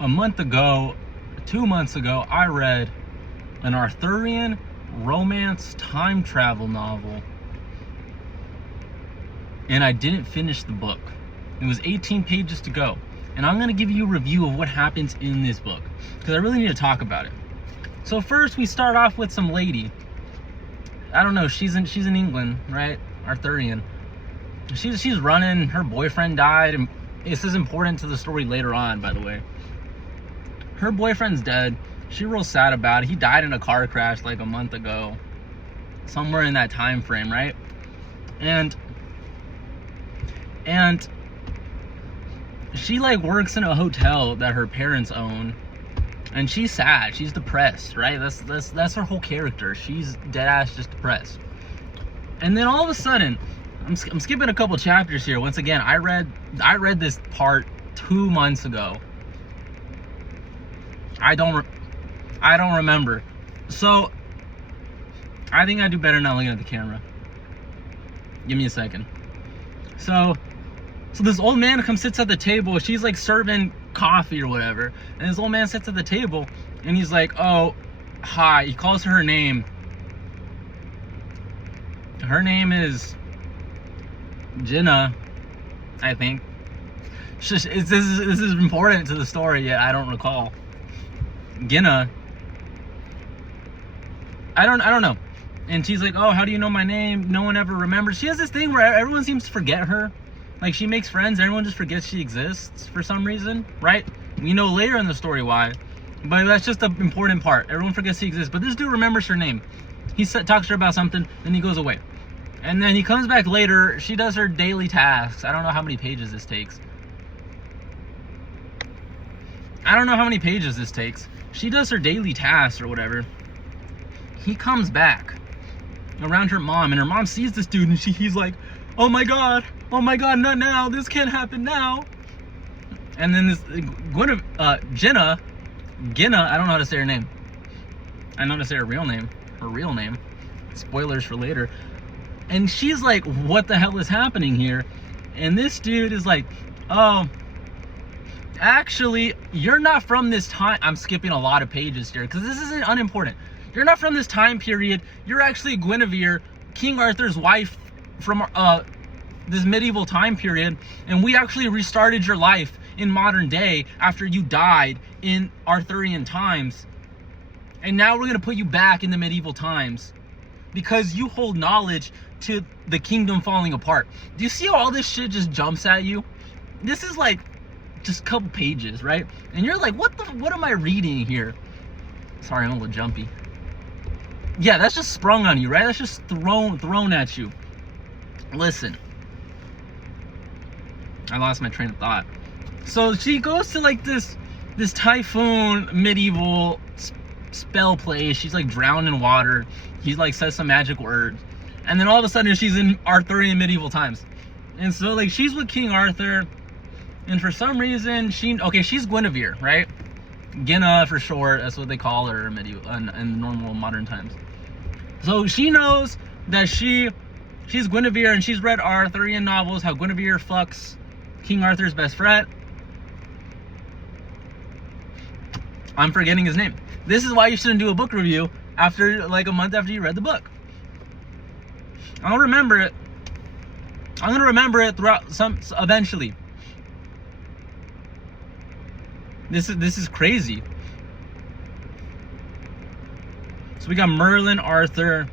a month ago, 2 months ago, I read an Arthurian romance time travel novel, and I didn't finish the book. It was 18 pages to go, and I'm going to give you a review of what happens in this book, because I really need to talk about it. So first, we start off with some lady. I don't know, she's in England, right? Arthurian. She's running, her boyfriend died, and this is important to the story later on, by the way. Her boyfriend's dead. She's real sad about it. He died in a car crash like a month ago, somewhere in that time frame, right? And she like works in a hotel that her parents own, and she's sad, she's depressed, right? That's her whole character. She's dead ass just depressed. And then all of a sudden, I'm skipping a couple chapters here. Once again, I read this part 2 months ago. I don't remember. So I think I do better not looking at the camera. Give me a second. So this old man comes, sits at the table. She's like serving coffee or whatever, and this old man sits at the table, and he's like, "Oh, hi." He calls her name. Her name is Jenna, I think. This is important to the story, yet I don't recall. Ginna. I don't know. And she's like, "Oh, how do you know my name? No one ever remembers." She has this thing where everyone seems to forget her. Like, she makes friends, everyone just forgets she exists for some reason, right? We know later in the story why, but that's just the important part. Everyone forgets she exists, but this dude remembers her name. He talks to her about something, then he goes away. And then he comes back later. She does her daily tasks. I don't know how many pages this takes. She does her daily tasks or whatever. He comes back around her mom, and her mom sees this dude, and he's like, oh my god, not now, this can't happen now. And then this Ginna, I don't know how to say her name. I know how to say her real name. Spoilers for later. And she's like, what the hell is happening here? And this dude is like, oh, actually, you're not from this time. I'm skipping a lot of pages here because this isn't unimportant. You're not from this time period. You're actually Guinevere, King Arthur's wife from this medieval time period, and we actually restarted your life in modern day after you died in Arthurian times, and now we're gonna put you back in the medieval times because you hold knowledge to the kingdom falling apart. Do you see how all this shit just jumps at you? This is like just a couple pages, right? And you're like, what am I reading here? Sorry, I'm a little jumpy. Yeah, that's just sprung on you, right? That's just thrown at you. Listen, I lost my train of thought. So she goes to like this typhoon medieval spell place. She's like drowned in water. He like says some magic words, and then all of a sudden she's in Arthurian medieval times. And so like she's with King Arthur, and for some reason she's Guinevere, right? Ginna for short. That's what they call her in medieval in normal modern times. So she knows that she's Guinevere, and she's read Arthurian novels, how Guinevere fucks King Arthur's best friend. I'm forgetting his name. This is why you shouldn't do a book review after like a month after you read the book. I'll remember it. I'm gonna remember it throughout eventually. This is crazy. So we got Merlin, Arthur.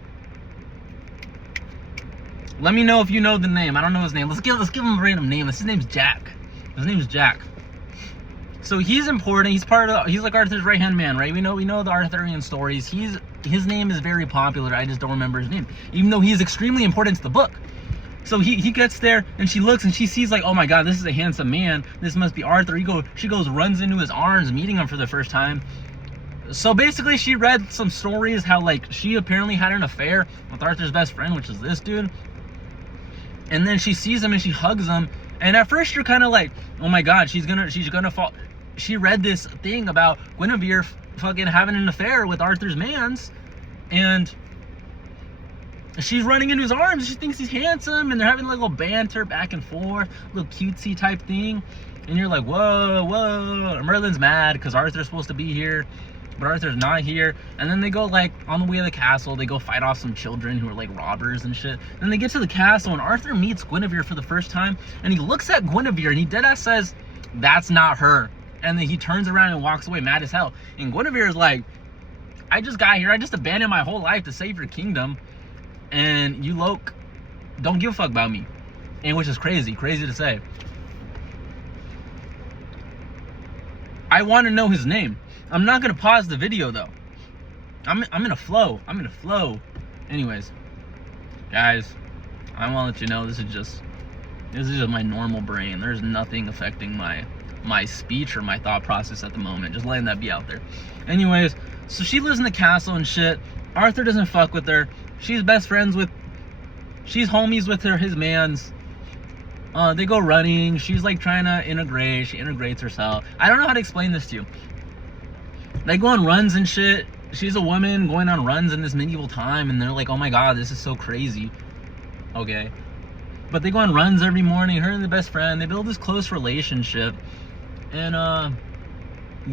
Let me know if you know the name. I don't know his name. Let's give him a random name. His name's Jack. So he's important. He's like Arthur's right-hand man, right? We know the Arthurian stories. His name is very popular. I just don't remember his name, even though he's extremely important to the book. So he gets there, and she looks, and she sees like, oh my god, this is a handsome man. This must be Arthur. She goes, runs into his arms, meeting him for the first time. So basically, she read some stories how like she apparently had an affair with Arthur's best friend, which is this dude. And then she sees him and she hugs him. And at first you're kind of like, oh my god, she's gonna fall. She read this thing about Guinevere fucking having an affair with Arthur's mans, and she's running into his arms. She thinks he's handsome, and they're having a little banter back and forth, a little cutesy type thing. And you're like, whoa, whoa. Merlin's mad because Arthur's supposed to be here, but Arthur's not here. And then they go, like, on the way to the castle, they go fight off some children who are like robbers and shit. Then they get to the castle and Arthur meets Guinevere for the first time, and he looks at Guinevere and he deadass says, that's not her. And then he turns around and walks away mad as hell. And Guinevere is like, I just got here, I just abandoned my whole life to save your kingdom, and you loke don't give a fuck about me. And which is crazy to say. I want to know his name. I'm not gonna pause the video though. I'm in a flow. Anyways, guys, I want to let you know this is just my normal brain. There's nothing affecting my speech or my thought process at the moment. Just letting that be out there. Anyways, so she lives in the castle and shit. Arthur doesn't fuck with her. She's homies with his mans. They go running. She's like trying to integrate. She integrates herself. I don't know how to explain this to you. They go on runs and shit. She's a woman going on runs in this medieval time, and they're like, oh my god, this is so crazy. Okay. But they go on runs every morning. Her and the best friend. They build this close relationship. And,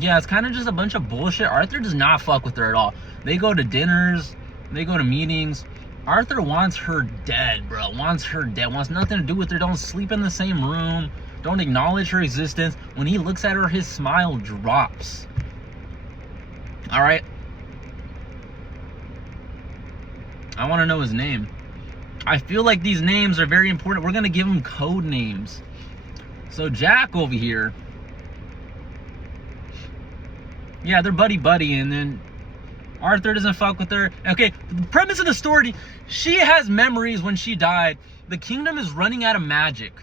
yeah, it's kind of just a bunch of bullshit. Arthur does not fuck with her at all. They go to dinners. They go to meetings. Arthur wants her dead, bro. Wants her dead. Wants nothing to do with her. Don't sleep in the same room. Don't acknowledge her existence. When he looks at her, his smile drops. Alright? I want to know his name. I feel like these names are very important. We're going to give him code names. So Jack over here. Yeah, they're buddy-buddy, and then Arthur doesn't fuck with her. Okay, the premise of the story, she has memories when she died. The kingdom is running out of magic.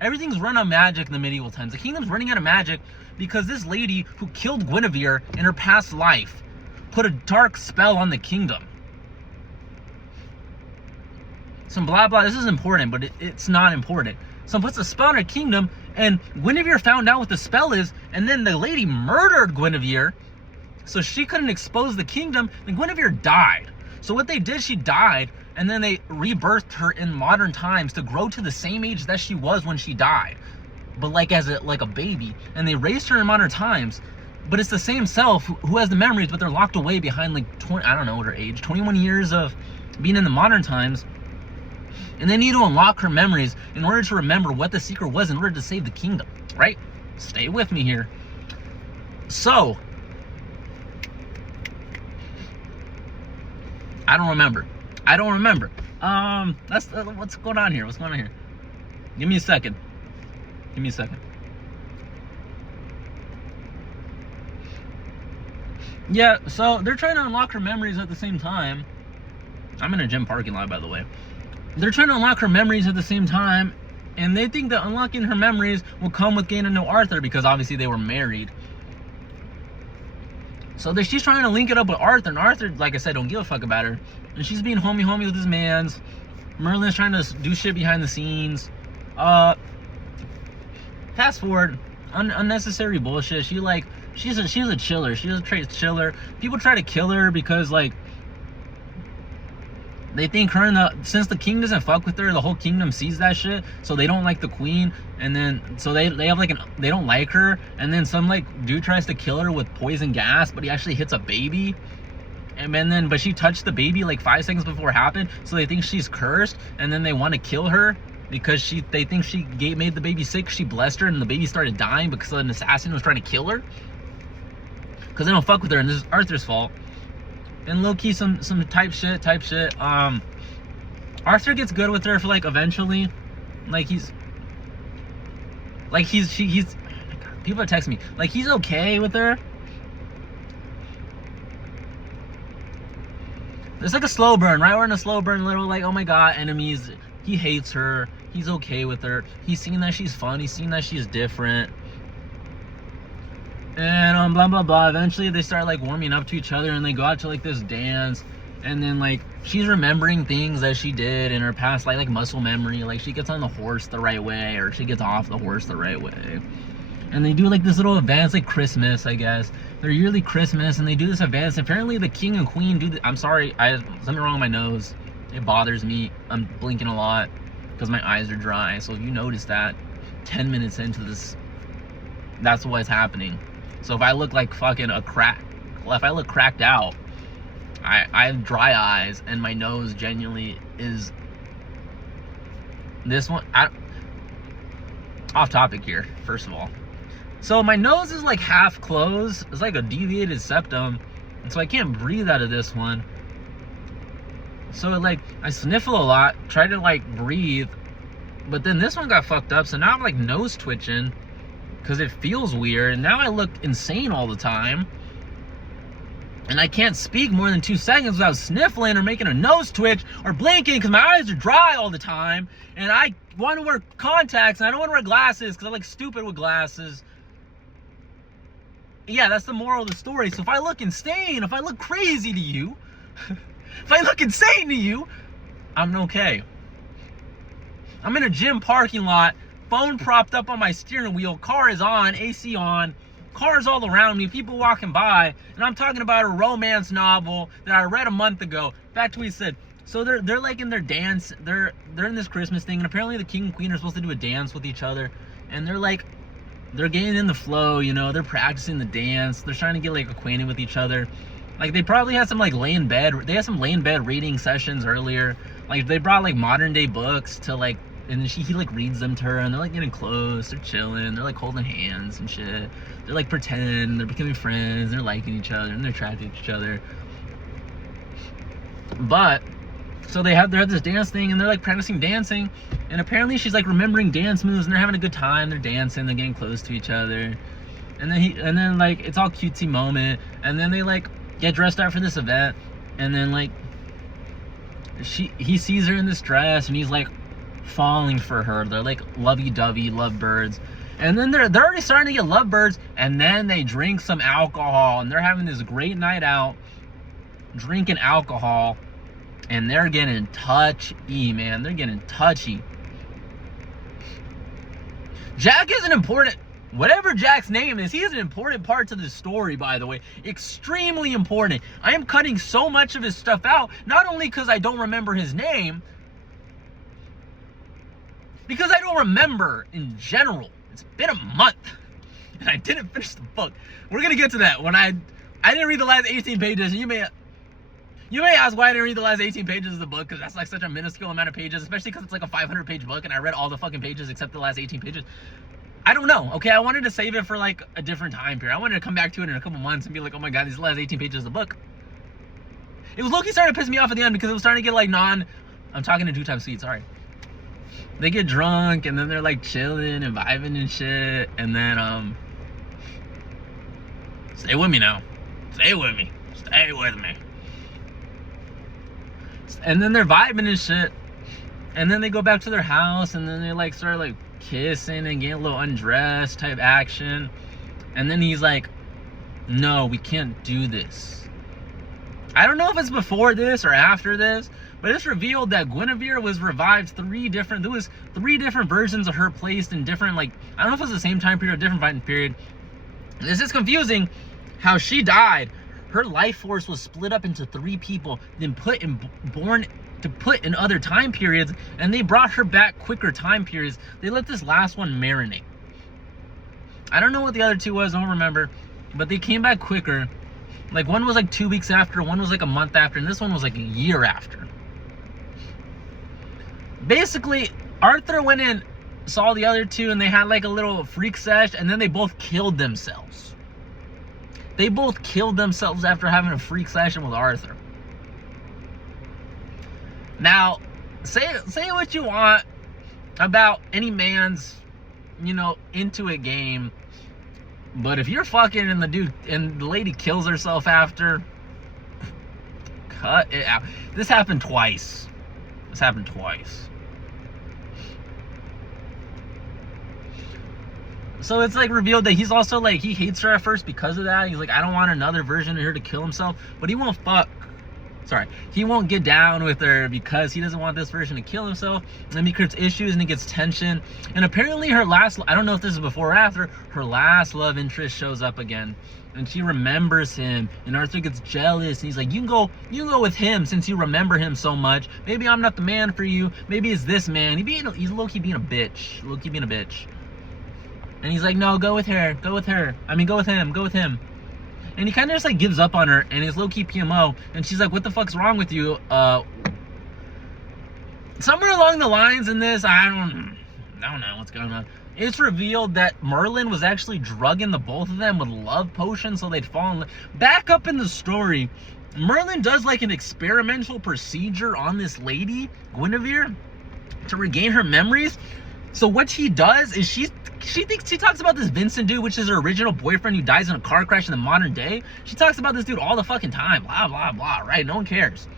Everything's run on magic in the medieval times. The kingdom's running out of magic because this lady who killed Guinevere in her past life put a dark spell on the kingdom. Some blah blah, this is important, but it's not important. So puts a spell on her kingdom, and Guinevere found out what the spell is, and then the lady murdered Guinevere, so she couldn't expose the kingdom, and Guinevere died. So what they did, she died, and then they rebirthed her in modern times to grow to the same age that she was when she died, but like as a baby, and they raised her in modern times. But it's the same self who has the memories, but they're locked away behind like 20, I don't know what her age, 21 years of being in the modern times. And they need to unlock her memories in order to remember what the secret was in order to save the kingdom, right? Stay with me here. So, I don't remember. That's what's going on here? Give me a second. Yeah, so they're trying to unlock her memories at the same time. I'm in a gym parking lot, by the way. They're trying to unlock her memories at the same time, and they think that unlocking her memories will come with getting to know Arthur, because obviously they were married. So she's trying to link it up with Arthur, and Arthur, like I said, don't give a fuck about her. And she's being homie with his mans. Merlin's trying to do shit behind the scenes. Fast forward, unnecessary bullshit. She's a chiller. She's a chiller. People try to kill her because, like, they think since the king doesn't fuck with her, the whole kingdom sees that shit, so they don't like the queen, and then so they have like they don't like her, and then some like dude tries to kill her with poison gas, but he actually hits a baby, but she touched the baby like 5 seconds before it happened, so they think she's cursed, and then they want to kill her because they think she made the baby sick. She blessed her, and the baby started dying because an assassin was trying to kill her, because they don't fuck with her, and this is Arthur's fault. And low-key some type shit. Arthur gets good with her for like eventually. He's oh my God, people text me. Like, he's okay with her. It's like a slow burn, right? We're in a slow burn, little like, oh my God, enemies. He hates her. He's okay with her. He's seen that she's fun. He's seen that she's different. And blah blah blah. Eventually they start like warming up to each other, and they go out to like this dance, and then like she's remembering things that she did in her past, like muscle memory. Like, she gets on the horse the right way, or she gets off the horse the right way. And they do like this little advance, like Christmas, I guess. Their yearly Christmas, and they do this advance. Apparently the king and queen do I'm sorry, I have something wrong with my nose. It bothers me. I'm blinking a lot because my eyes are dry. So if you notice that 10 minutes into this that's what's happening. So if I look like fucking if I look cracked out, I have dry eyes, and my nose genuinely is this one. Off topic here, first of all. So my nose is like half closed. It's like a deviated septum, and so I can't breathe out of this one. So like I sniffle a lot, try to like breathe, but then this one got fucked up. So now I'm like nose twitching because it feels weird, and now I look insane all the time. And I can't speak more than 2 seconds without sniffling or making a nose twitch or blinking because my eyes are dry all the time. And I want to wear contacts, and I don't want to wear glasses because I look stupid with glasses. Yeah, that's the moral of the story. So if I look insane, if I look crazy to you, if I look insane to you, I'm okay. I'm in a gym parking lot, phone propped up on my steering wheel, car is on, AC on, cars all around me, people walking by, and I'm talking about a romance novel that I read a month ago. Back to what he said. So they're like in their dance, they're in this Christmas thing, and apparently the king and queen are supposed to do a dance with each other, and they're getting in the flow, you know, they're practicing the dance, they're trying to get like acquainted with each other. Like they probably had some like lay in bed reading sessions earlier. Like they brought like modern day books to like, and he like reads them to her, and they're like getting close, they're chilling, they're like holding hands and shit. They're like pretending, they're becoming friends, they're liking each other, and they're attracted to each other. But so they had this dance thing, and they're like practicing dancing, and apparently she's like remembering dance moves, and they're having a good time, they're dancing, they're getting close to each other. And then like it's all cutesy moment, and then they like get dressed out for this event, and then like he sees her in this dress, and he's like falling for her. They're like lovey-dovey lovebirds, and then they're already starting to get lovebirds, and then they drink some alcohol, and they're having this great night out drinking alcohol, and they're getting touchy, man. They're getting touchy. Jack is an important, whatever Jack's name is, he is an important part to this story, by the way. Extremely important. I am cutting so much of his stuff out, not only because I don't remember his name, because I don't remember in general. It's been a month, and I didn't finish the book. We're gonna get to that. When I didn't read the last 18 pages, and you may ask why I didn't read the last 18 pages of the book, because that's like such a minuscule amount of pages, especially because it's like a 500-page book, and I read all the fucking pages except the last 18 pages. I don't know, okay? I wanted to save it for like a different time period. I wanted to come back to it in a couple months and be like, oh my god, these are the last 18 pages of the book. It was low-key starting to piss me off at the end, because it was starting to get like I'm talking to 2 times speed, sorry. They get drunk, and then they're like chilling and vibing and shit, and then stay with me now. Stay with me. Stay with me. And then they're vibing and shit, and then they go back to their house, and then they like start like kissing and getting a little undressed type action, and then he's like, no, we can't do this. I don't know if it's before this or after this, but it's revealed that Guinevere was revived there was 3 different versions of her placed in different, like, I don't know if it was the same time period or different time period. This is confusing. How she died, her life force was split up into 3 people, then put in other time periods, and they brought her back quicker time periods. They let this last one marinate. I don't know what the other 2 was, I don't remember, but they came back quicker. Like one was like 2 weeks after, one was like a month after, and this one was like a year after. Basically, Arthur went in, saw the other 2, and they had like a little freak sesh, and then they both killed themselves. They both killed themselves after having a freak session with Arthur. Now, say what you want about any man's, into a game, but if you're fucking and the lady kills herself after, cut it out. This happened twice. So it's like revealed that he's also like, he hates her at first because of that. He's like, I don't want another version of her to kill himself, but he won't he won't get down with her because he doesn't want this version to kill himself. And he creates issues, and he gets tension. And apparently her last, I don't know if this is before or after, her last love interest shows up again, and she remembers him, and Arthur gets jealous, and he's like, you can go with him since you remember him so much. Maybe I'm not the man for you. Maybe it's this man. He's low-key being a bitch. And he's like, no, go with her. Go with her. I mean, go with him. Go with him. And he kind of just like gives up on her and is low-key PMO. And she's like, what the fuck's wrong with you? Somewhere along the lines in this, I don't know what's going on. It's revealed that Merlin was actually drugging the both of them with love potions so they'd fall in love. Back up in the story, Merlin does like an experimental procedure on this lady, Guinevere, to regain her memories. So what she does is she talks about this Vincent dude, which is her original boyfriend who dies in a car crash in the modern day. She talks about this dude all the fucking time, blah, blah, blah, right? No one cares.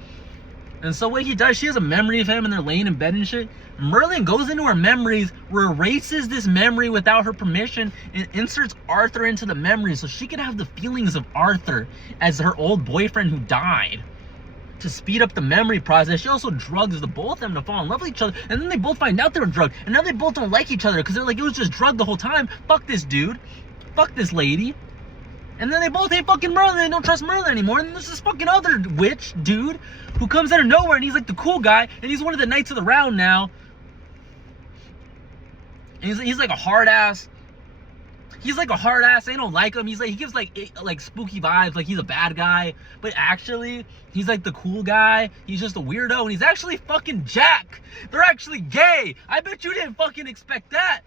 And so what he does, she has a memory of him and they're laying in bed and shit. Merlin goes into her memories, erases this memory without her permission, and inserts Arthur into the memory so she can have the feelings of Arthur as her old boyfriend who died. To speed up the memory process, she also drugs the both of them to fall in love with each other, and then they both find out they were drugged, and now they both don't like each other because they're like, it was just drugged the whole time. Fuck this dude. Fuck this lady. And then they both hate fucking Merlin. They don't trust Merlin anymore. And then there's this fucking other witch dude who comes out of nowhere, and he's like the cool guy, and he's one of the knights of the round now. And he's like a hard ass. He's like a hard ass. They don't like him. He's like, he gives like spooky vibes, like he's a bad guy. But actually, he's like the cool guy. He's just a weirdo, and he's actually fucking Jack. They're actually gay. I bet you didn't fucking expect that.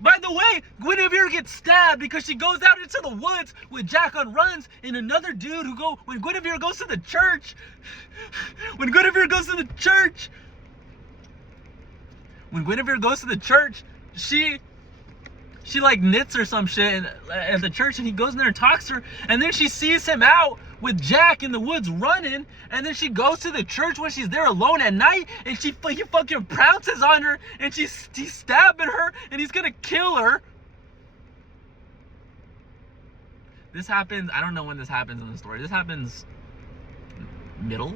By the way, Guinevere gets stabbed because she goes out into the woods with Jack on runs, and another dude when Guinevere goes to the church, when Guinevere goes to the church, she like knits or some shit at the church, and he goes in there and talks to her, and then she sees him out with Jack in the woods running, and then she goes to the church when she's there alone at night, and he fucking pounces on her, and he's stabbing her, and he's gonna kill her. This happens, I don't know when this happens in the story. This happens middle.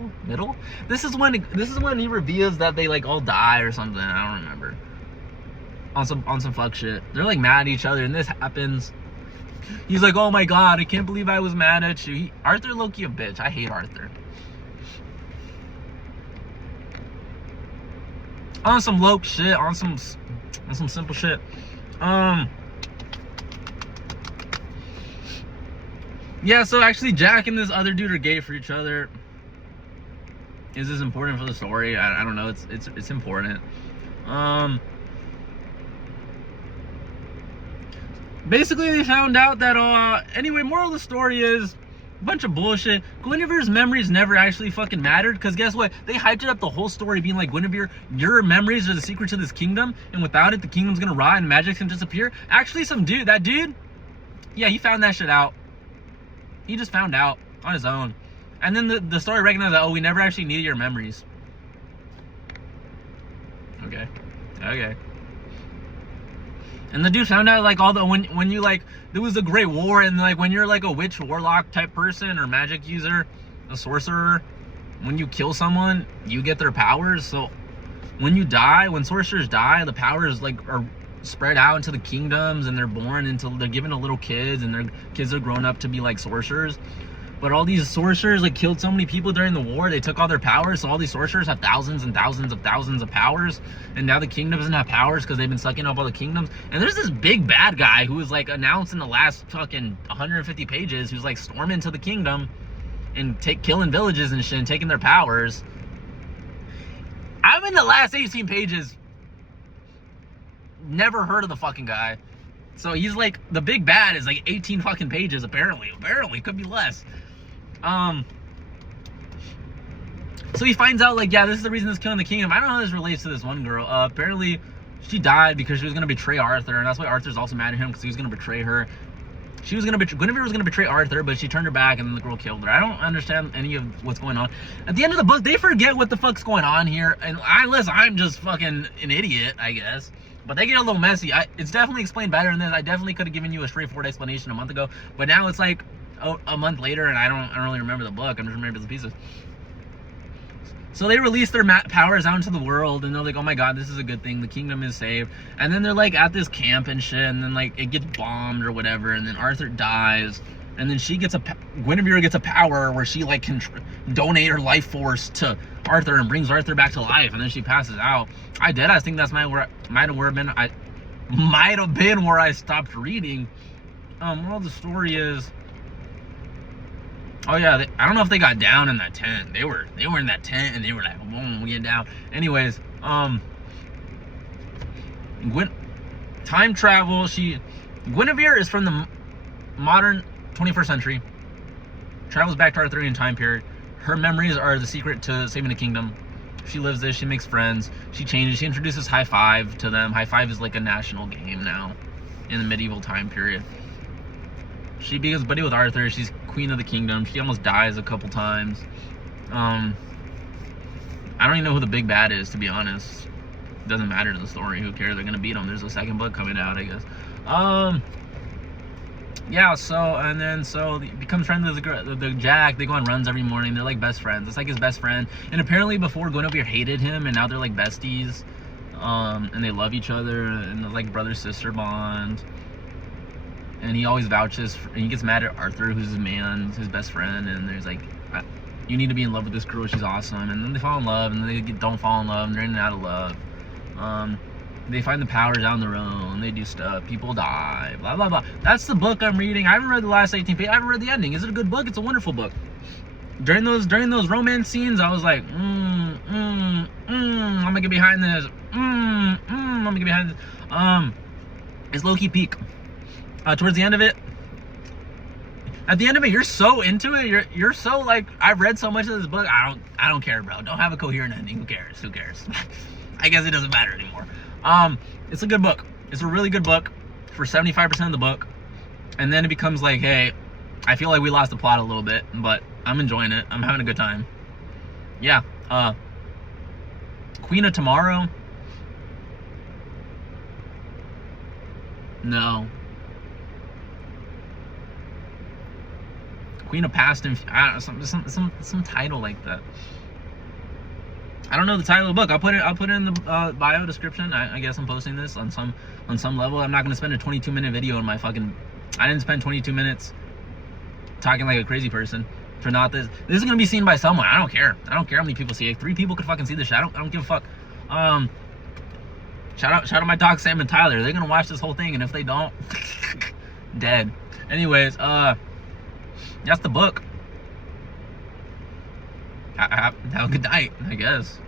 This is when he reveals that they like all die or something. I don't remember. On some fuck shit. They're like mad at each other, and this happens. He's like, oh my god, I can't believe I was mad at you. Arthur low-key a bitch. I hate Arthur. On some low shit, on some simple shit. Yeah, so actually Jack and this other dude are gay for each other. Is this important for the story? I don't know. It's important. Basically, they found out that, anyway, moral of the story is a bunch of bullshit. Guinevere's memories never actually fucking mattered, because guess what? They hyped it up the whole story being like, Guinevere, your memories are the secret to this kingdom, and without it, the kingdom's gonna rot and magic can disappear. Actually, that dude, yeah, he found that shit out. He just found out on his own. And then the story recognized that, oh, we never actually needed your memories. Okay. And the dude found out like when you like there was a great war, and like when you're like a witch warlock type person or magic user, a sorcerer, when you kill someone, you get their powers. So when sorcerers die, the powers like are spread out into the kingdoms, and they're born until they're given to little kids, and their kids are grown up to be like sorcerers. But all these sorcerers like killed so many people during the war, they took all their powers, so all these sorcerers have thousands and thousands of powers, and now the kingdom doesn't have powers because they've been sucking up all the kingdoms. And there's this big bad guy who was like announced in the last fucking 150 pages, who's like storming into the kingdom and killing villages and shit and taking their powers. I'm in the last 18 pages, never heard of the fucking guy. So he's like, the big bad is like 18 fucking pages apparently, could be less. So he finds out like, yeah, this is the reason it's killing the kingdom. I don't know how this relates to this one girl. Apparently she died because she was gonna betray Arthur, and that's why Arthur's also mad at him, because he was gonna betray her. Guinevere was gonna betray Arthur, but she turned her back, and then the girl killed her. I don't understand any of what's going on. At the end of the book, they forget what the fuck's going on here, and unless I'm just fucking an idiot, I guess. But they get a little messy. It's definitely explained better than this. I definitely could have given you a straightforward explanation a month ago, but now it's like a month later, and I don't really remember the book. I'm just remembering the pieces. So they release their powers out into the world, and they're like, oh my god, this is a good thing. The kingdom is saved. And then they're like at this camp and shit, and then like it gets bombed or whatever, and then Arthur dies. And then Guinevere gets a power where she like can donate her life force to Arthur and brings Arthur back to life, and then she passes out. I think that's might have been might have been where I stopped reading. Well, the story is, oh yeah, I don't know if they got down in that tent. They were in that tent and they were like, boom, we get down. Anyways, time travel. Guinevere is from the modern 21st century. Travels back to Arthurian time period. Her memories are the secret to saving the kingdom. She lives this. She makes friends. She changes. She introduces high five to them. High five is like a national game now in the medieval time period. She becomes buddy with Arthur. She's queen of the kingdom. She almost dies a couple times. I don't even know who the big bad is, to be honest. It doesn't matter to the story. Who cares? They're gonna beat them. There's a second book coming out, I guess. Yeah, so he becomes friends with the Jack. They go on runs every morning. They're like best friends. It's like his best friend. And apparently before, Guinevere hated him, and now they're like besties. And they love each other, and they're like brother-sister bond. And he always vouches, and he gets mad at Arthur, who's his man, his best friend, and there's like, you need to be in love with this girl, she's awesome. And then they fall in love, and then they don't fall in love, and they're in and out of love. They find the powers on their own, they do stuff, people die, blah blah blah. That's the book I'm reading. I haven't read the last 18 pages. I haven't read the ending. Is it a good book? It's a wonderful book. During those romance scenes, I was like, I'm gonna get behind this. I'm gonna get behind this. It's low-key peak. Towards the end of it, at the end of it, you're so into it. You're so like, I've read so much of this book. I don't care, bro. Don't have a coherent ending. Who cares? I guess it doesn't matter anymore. It's a good book. It's a really good book for 75% of the book, and then it becomes like, hey, I feel like we lost the plot a little bit, but I'm enjoying it. I'm having a good time. Yeah. Queen of Tomorrow. No. Queen of Past and some title like that. I don't know the title of the book. I'll put it in the bio description. I guess I'm posting this on some level. I'm not gonna spend a 22-minute video on my fucking. I didn't spend 22 minutes talking like a crazy person for not this. This is gonna be seen by someone. I don't care. I don't care how many people see it. 3 people could fucking see this shit. I don't give a fuck. Shout out my dog Sam and Tyler. They're gonna watch this whole thing, and if they don't, dead. Anyways, that's the book. Have a good night, I guess.